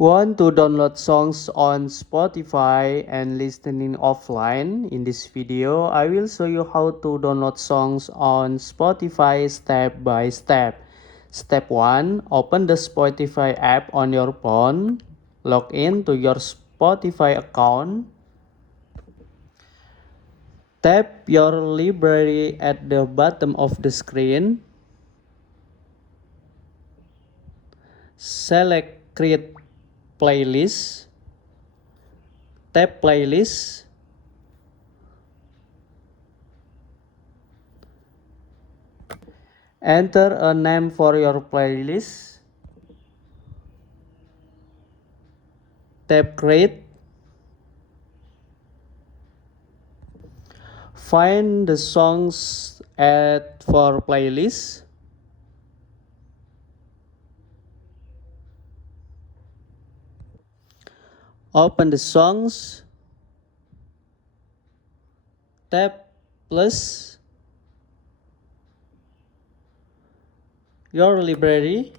Want to download songs on Spotify and listening offline? In this video, I will show you how to download songs on Spotify step by step. Step 1. Open the Spotify app on your phone. Log in to your Spotify account. Tap your library at the bottom of the screen. Select Create Playlist. Tap Playlist. Enter a name for your playlist. Tap Create. Find the songs add for playlist. Open the songs. Tap plus your library.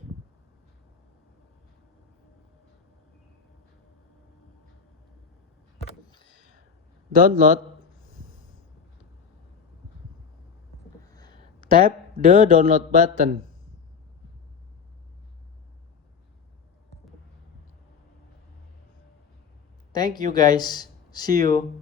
Download. Tap the download button. Thank you guys. See you.